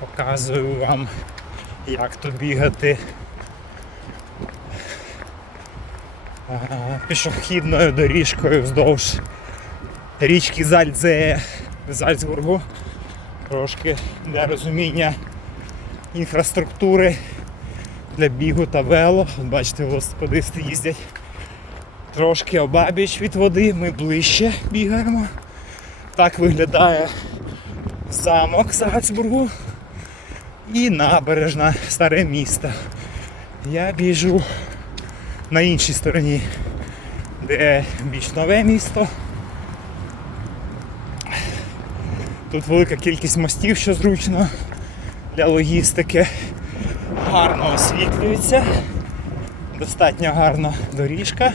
Показую вам, як тут бігати пішохідною доріжкою вздовж річки Зальдзе в Зальцбургу. Трошки для розуміння інфраструктури для бігу та вело. Бачите, велосипедисти їздять трошки обабіч від води, ми ближче бігаємо. Так виглядає замок Зальцбургу і набережна старе місто. Я біжу на іншій стороні, де більш нове місто. Тут велика кількість мостів, що зручно для логістики. Гарно освітлюється. Достатньо гарна доріжка.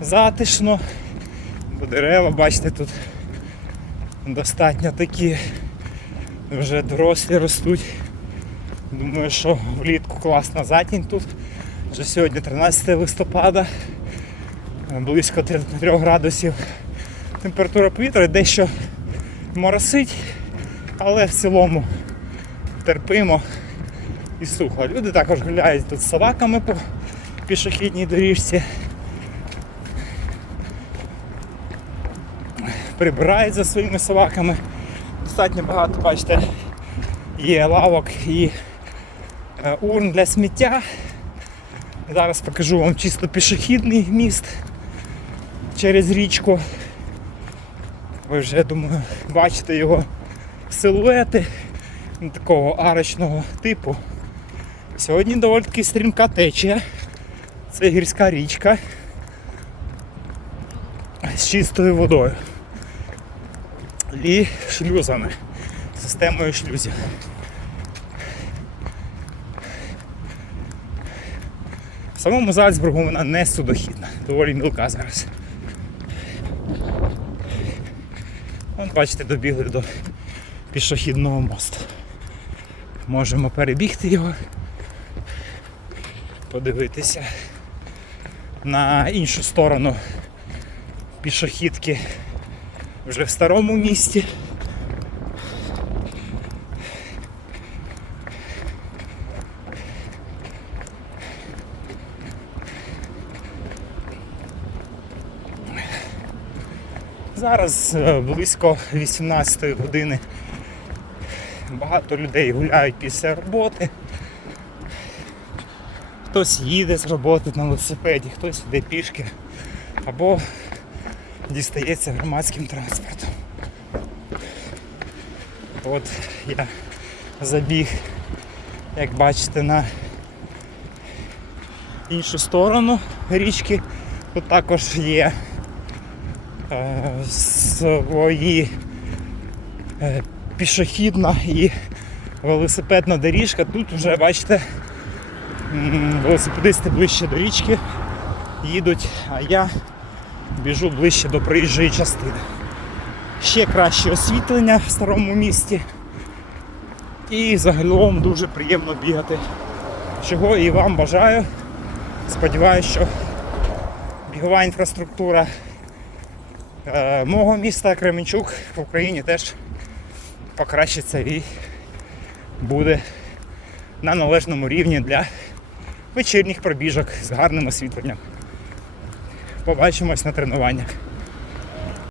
Затишно. Бо дерева, бачите, тут достатньо такі вже дорослі ростуть. Думаю, що влітку класна затінь тут. Вже сьогодні 13 листопада, близько 3 градусів. Температура повітря дещо моросить, але в цілому терпимо і сухо. Люди також гуляють тут з собаками по пішохідній доріжці. Прибирають за своїми собаками. Достатньо багато, бачите, є лавок і урн для сміття. Зараз покажу вам чисто пішохідний міст через річку. Ви вже, думаю, бачите його силуети такого арочного типу. Сьогодні доволі таки стрімка течія. Це гірська річка з чистою водою. І шлюзами, системою шлюзів. Самому Зальцбургу вона не судохідна, доволі мілка зараз. Вон, бачите, добігли до пішохідного мосту. Можемо перебігти його, подивитися на іншу сторону пішохідки вже в старому місті. Зараз е, близько 18 години. Багато людей гуляють після роботи. Хтось їде з роботи на велосипеді, хтось йде пішки або дістається громадським транспортом. От я забіг, як бачите, на іншу сторону річки. Тут також є свої е, пішохідна і велосипедна доріжка. Тут вже бачите велосипедисти ближче до річки їдуть, а я біжу ближче до проїжджої частини. Ще краще освітлення в старому місті. І загалом дуже приємно бігати. Чого і вам бажаю. Сподіваюсь, що бігова інфраструктура е, мого міста Кременчук в Україні теж покращиться і буде на належному рівні для вечірніх пробіжок з гарним освітленням. Побачимось на тренуваннях.